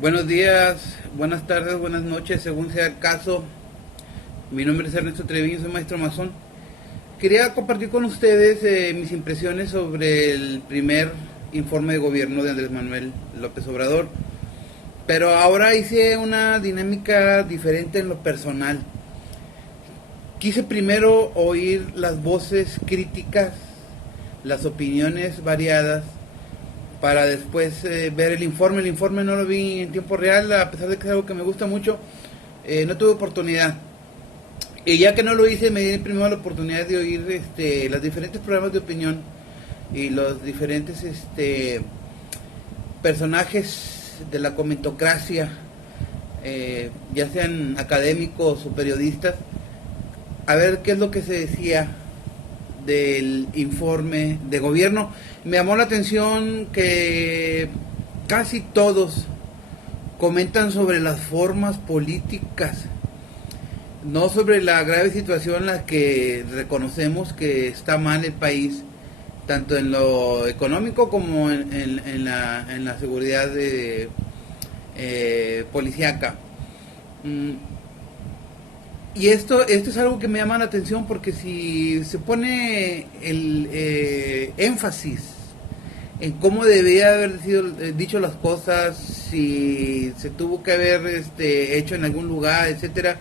Buenos días, buenas tardes, buenas noches, según sea el caso. Mi nombre es Ernesto Treviño, soy maestro masón. Quería compartir con ustedes mis impresiones sobre el primer informe de gobierno de Andrés Manuel López Obrador. Pero ahora hice una dinámica diferente en lo personal. Quise primero oír las voces críticas, las opiniones variadas, para después ver el informe. El informe no lo vi en tiempo real, a pesar de que es algo que me gusta mucho, no tuve oportunidad. Y ya que no lo hice, me di primero la oportunidad de oír los diferentes programas de opinión y los diferentes personajes de la comentocracia, ya sean académicos o periodistas, a ver qué es lo que se decía del informe de gobierno. Me llamó la atención que casi todos comentan sobre las formas políticas, no sobre la grave situación en la que reconocemos que está mal el país, tanto en lo económico como en la seguridad policíaca. Y esto es algo que me llama la atención, porque si se pone el énfasis en cómo debía haber sido dicho las cosas, si se tuvo que haber hecho en algún lugar, etcétera,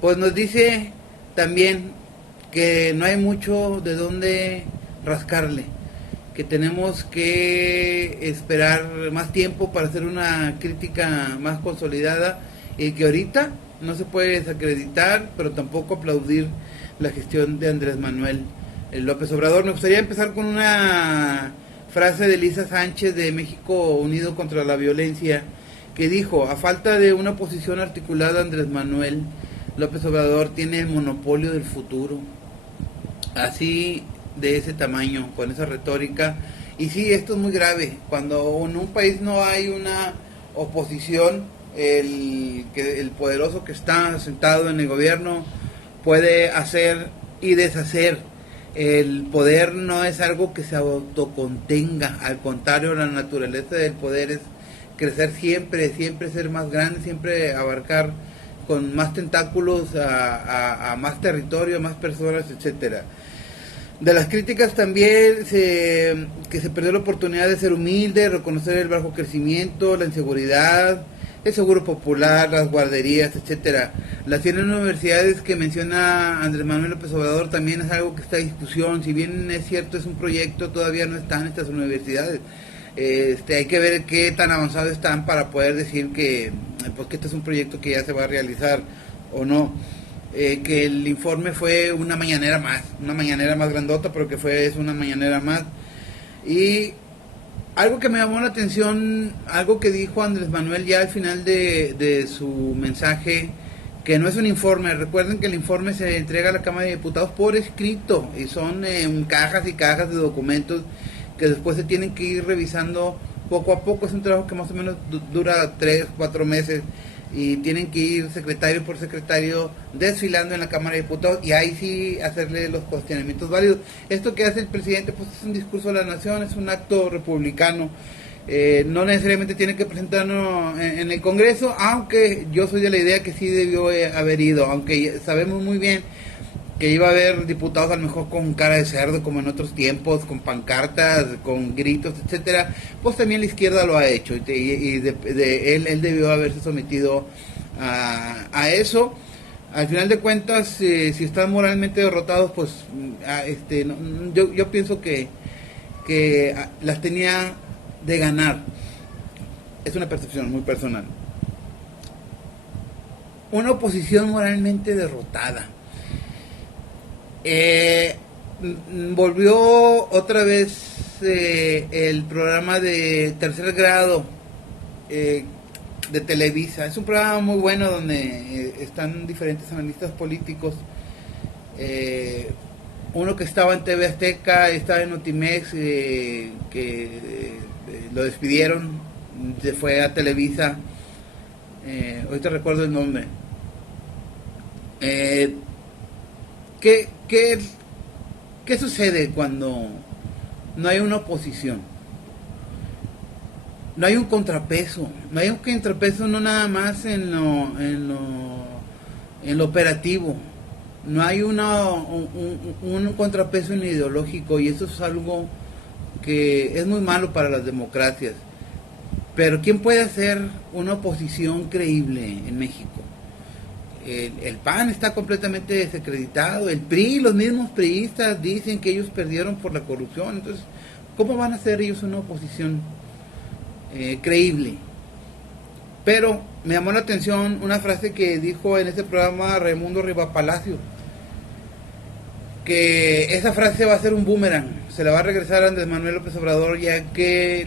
pues nos dice también que no hay mucho de dónde rascarle, que tenemos que esperar más tiempo para hacer una crítica más consolidada, y que ahorita no se puede desacreditar, pero tampoco aplaudir la gestión de Andrés Manuel López Obrador. Me gustaría empezar con una frase de Elisa Sánchez, de México Unido contra la Violencia, que dijo: a falta de una posición articulada, Andrés Manuel López Obrador tiene el monopolio del futuro. Así, de ese tamaño, con esa retórica. Y sí, esto es muy grave. Cuando en un país no hay una oposición, el poderoso que está sentado en el gobierno puede hacer y deshacer. El poder no es algo que se autocontenga, al contrario, la naturaleza del poder es crecer siempre, siempre ser más grande, siempre abarcar con más tentáculos a más territorio, a más personas, etcétera. De las críticas también que se perdió la oportunidad de ser humilde, reconocer el bajo crecimiento, la inseguridad, el seguro popular, las guarderías, etcétera. Las 100 universidades que menciona Andrés Manuel López Obrador también es algo que está en discusión. Si bien es cierto, es un proyecto, todavía no están estas universidades. Hay que ver qué tan avanzados están para poder decir que este es un proyecto que ya se va a realizar o no. Que el informe fue una mañanera más grandota, pero que es una mañanera más. Y algo que me llamó la atención, algo que dijo Andrés Manuel ya al final de su mensaje, que no es un informe. Recuerden que el informe se entrega a la Cámara de Diputados por escrito, y son cajas y cajas de documentos que después se tienen que ir revisando poco a poco. Es un trabajo que más o menos dura 3-4 meses, y tienen que ir secretario por secretario desfilando en la Cámara de Diputados, y ahí sí hacerle los cuestionamientos válidos. Esto que hace el presidente pues es un discurso a la nación, es un acto republicano. No necesariamente tiene que presentarlo en el Congreso, aunque yo soy de la idea que sí debió haber ido, aunque sabemos muy bien que iba a haber diputados a lo mejor con cara de cerdo, como en otros tiempos, con pancartas, con gritos, etcétera. Pues también la izquierda lo ha hecho, y él debió haberse sometido a eso. Al final de cuentas, si están moralmente derrotados, pues yo pienso que las tenía de ganar. Es una percepción muy personal. Una oposición moralmente derrotada. Volvió otra vez el programa de Tercer Grado de Televisa. Es un programa muy bueno donde están diferentes analistas políticos. Uno que estaba en TV Azteca, estaba en Notimex, que lo despidieron, se fue a Televisa. Ahorita recuerdo el nombre. ¿Qué sucede cuando no hay una oposición? no hay un contrapeso, no hay un contrapeso no nada más en lo operativo, no hay un contrapeso en lo ideológico, y eso es algo que es muy malo para las democracias. Pero ¿quién puede hacer una oposición creíble en México? El PAN está completamente desacreditado, el PRI, los mismos priistas dicen que ellos perdieron por la corrupción, entonces ¿cómo van a hacer ellos una oposición creíble? Pero me llamó la atención una frase que dijo en ese programa Raimundo Rivapalacio, que esa frase va a ser un boomerang, se la va a regresar a Andrés Manuel López Obrador, ya que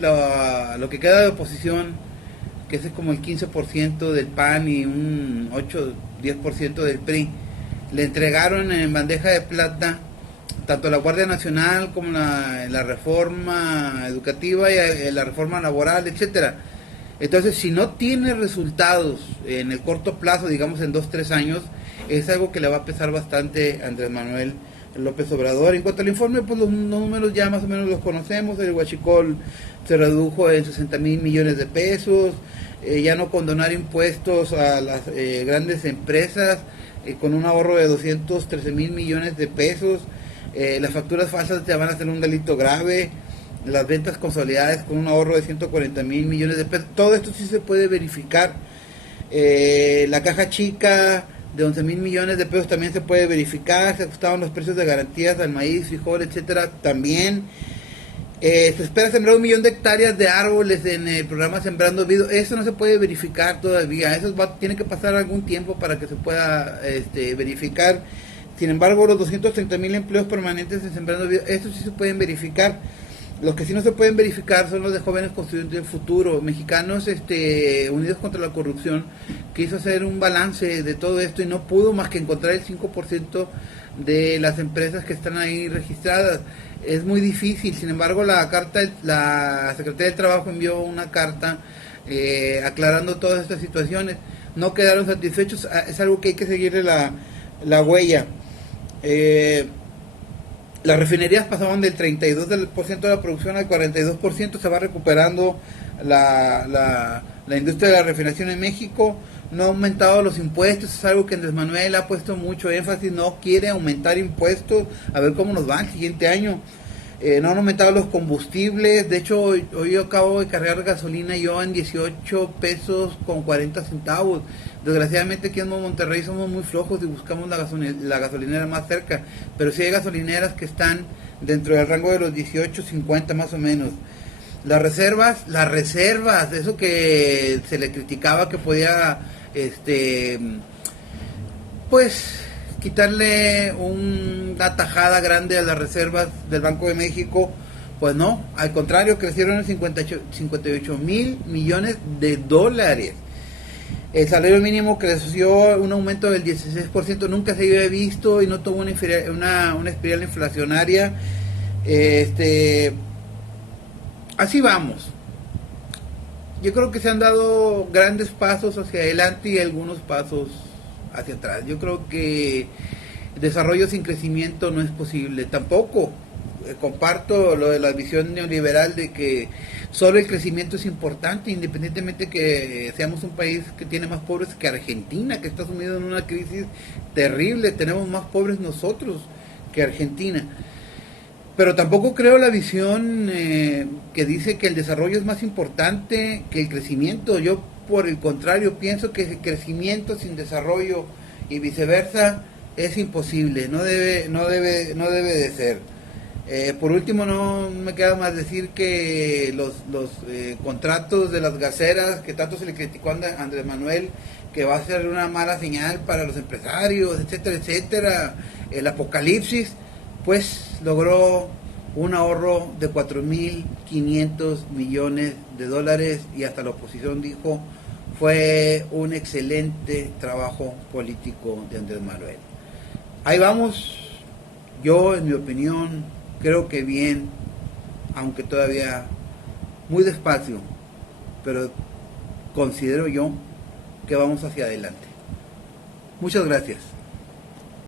lo que queda de oposición, que es como el 15% del PAN y un 8-10% del PRI, le entregaron en bandeja de plata tanto la Guardia Nacional como la reforma educativa y la reforma laboral, etcétera. Entonces, si no tiene resultados en el corto plazo, digamos en 2-3 años, es algo que le va a pesar bastante a Andrés Manuel López Obrador. En cuanto al informe, pues los números ya más o menos los conocemos. El huachicol se redujo en 60,000 millones de pesos, ya no condonar impuestos a las grandes empresas, con un ahorro de 213,000 millones de pesos. Las facturas falsas ya van a ser un delito grave, las ventas consolidadas con un ahorro de 140,000 millones de pesos. Todo esto sí se puede verificar. La caja chica de 11,000 millones de pesos también se puede verificar. Se ajustaban los precios de garantías al maíz, frijol, etcétera, también. Se espera sembrar 1 millón de hectáreas de árboles en el programa Sembrando Vida. Eso no se puede verificar todavía, eso tiene que pasar algún tiempo para que se pueda verificar. Sin embargo, los 230,000 empleos permanentes en Sembrando Vida, estos sí se pueden verificar. Los que sí no se pueden verificar son los de Jóvenes Construyendo el Futuro, Mexicanos Unidos contra la Corrupción, quiso hacer un balance de todo esto y no pudo más que encontrar el 5% de las empresas que están ahí registradas. Es muy difícil. Sin embargo, la Secretaría del Trabajo envió una carta aclarando todas estas situaciones. No quedaron satisfechos, es algo que hay que seguirle la huella. Las refinerías pasaban del 32% de la producción al 42%, se va recuperando la industria de la refinación en México. No ha aumentado los impuestos, es algo que Andrés Manuel ha puesto mucho énfasis, no quiere aumentar impuestos, a ver cómo nos va el siguiente año. No han aumentado los combustibles, de hecho hoy yo acabo de cargar gasolina yo en 18 pesos con 40 centavos. Desgraciadamente aquí en Monterrey somos muy flojos y buscamos la gasolinera más cerca, pero sí hay gasolineras que están dentro del rango de los 18.50 más o menos. Las reservas, eso que se le criticaba que podía pues quitarle una tajada grande a las reservas del Banco de México, pues no, al contrario, crecieron en 58,000 millones de dólares. El salario mínimo creció un aumento del 16%, nunca se había visto y no tuvo una espiral inflacionaria. Así vamos. Yo creo que se han dado grandes pasos hacia adelante y algunos pasos hacia atrás. Yo creo que desarrollo sin crecimiento no es posible. Tampoco comparto lo de la visión neoliberal de que solo el crecimiento es importante, independientemente que seamos un país que tiene más pobres que Argentina, que está sumido en una crisis terrible. Tenemos más pobres nosotros que Argentina. Pero tampoco creo la visión que dice que el desarrollo es más importante que el crecimiento. Yo, por el contrario, pienso que el crecimiento sin desarrollo y viceversa es imposible, no debe de ser. Por último, no me queda más decir que los contratos de las gaseras, que tanto se le criticó a Andrés Manuel, que va a ser una mala señal para los empresarios, etcétera, etcétera, el apocalipsis, pues logró un ahorro de 4,500 millones de dólares y hasta la oposición dijo fue un excelente trabajo político de Andrés Manuel. Ahí vamos. Yo, en mi opinión, creo que bien, aunque todavía muy despacio, pero considero yo que vamos hacia adelante. Muchas gracias.